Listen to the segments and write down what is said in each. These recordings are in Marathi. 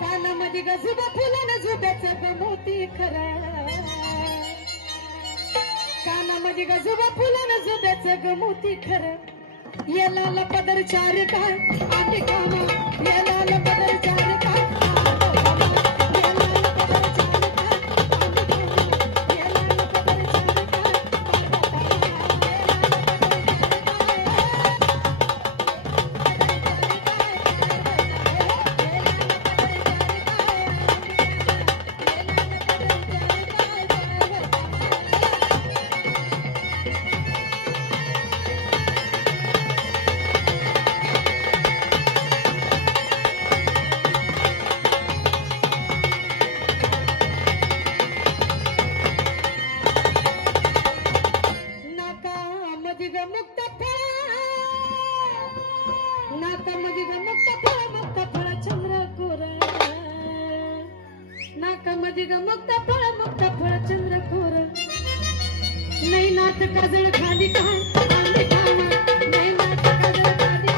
कानामध्ये गजुबा फुलन जुब्याचं ग मोती खरं कानामध्ये गजुबा फुलन जुब्याचं ग मोती खरं येला पदर चार काय आधी कामा येला पदर चार काय नाकामध्ये ग मुक्त फळ चंद्रकोर नाही नात काजळ खाली काय आम्ही कामा नाही नात काजळ खाली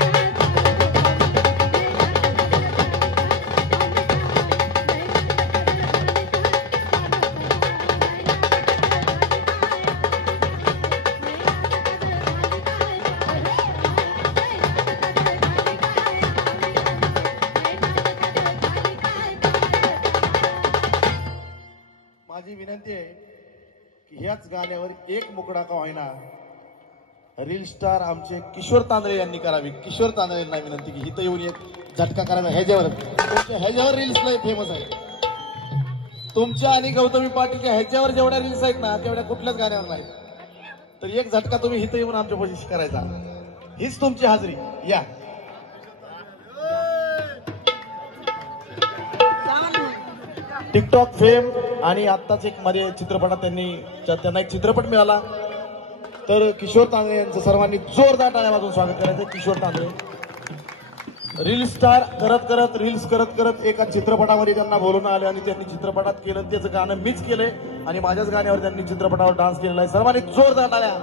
माझी विनंती आहे की ह्याच गाण्यावर एक मुकडा का होईना रील स्टार आमचे किशोर तांदळे यांनी करावी। किशोर तांदळे यांना विनंती की इथं येऊन एक झटका करायचा ह्याच्यावर तुमच्या ह्याच्यावर रील्स लय फेमस आहे तुमच्या आणि गौतमी पाटीलच्या ह्याच्यावर जेवढ्या रील्स आहेत ना तेवढ्या कुठल्याच गाण्यावर नाही तर एक झटका तुम्ही इथं येऊन आमच्या पाशी करायचा हीच तुमची हाजरी या टिकटॉक फेम आणि आत्ताच एक मध्ये चित्रपटात त्यांना एक चित्रपट मिळाला तर किशोर तांदळे यांचं सर्वांनी जोरदार टाळ्या वाजवून स्वागत करायचं। किशोर तांदळे रील स्टार करत रील्स करत एका चित्रपटामध्ये त्यांना बोलवून आले आणि त्यांनी चित्रपटात केलं त्याचं गाणं मीच केलंय आणि माझ्याच गाण्यावर त्यांनी चित्रपटावर डान्स केलेला आहे। सर्वांनी जोरदार टाळ्या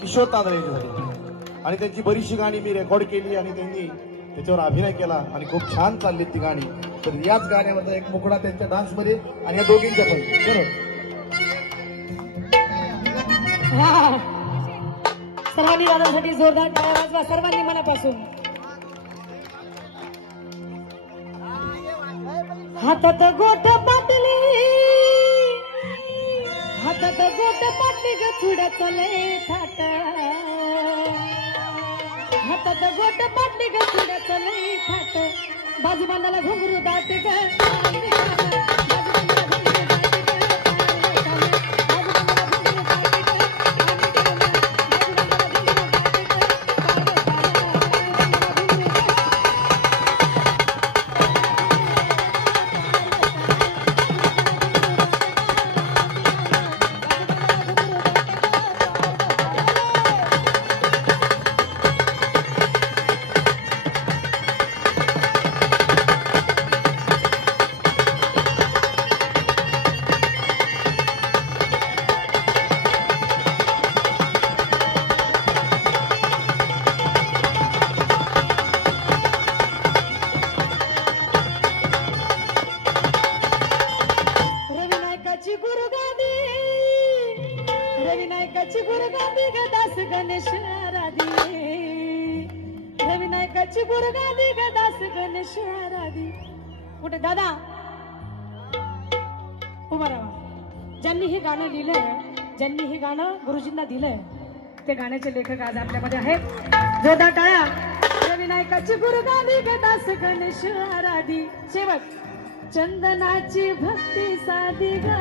किशोर तांदळे यांच्यासाठी आणि त्यांची बरीचशी गाणी मी रेकॉर्ड केली आणि त्यांनी त्याच्यावर अभिनय केला आणि खूप छान चालली ती गाणी तर याच गाण्यामध्ये एक मुकडा त्यांच्या डान्स मध्ये आणि या दोघींच्या पण सर्वांनी दादासाठी जोरदार टाळ्या वाजवा सर्वांनी मनापासून हातात गोट पाटली ग चुड्याचा लय थाट हातात गोट पाटली ग चुड्याचा लय थाट बाजू बांधाला घुंगरू दाट ग रविनायकाची गुरुगादी गदास गणेश आराधी रविनायकाची गुरुगादी गदास गणेश आराधी कुठे दादा उभा राहा ज्यांनी हे गाणं लिहिलंय ज्यांनी हे गाणं गुरुजींना दिलंय ते गाण्याचे लेखक आज आपल्यामध्ये आहेत जोरदार टाळ्या रविनायकाची गुरुगादी गदास गणेश आराधी शेवट चंदनाची भक्ती साधी गा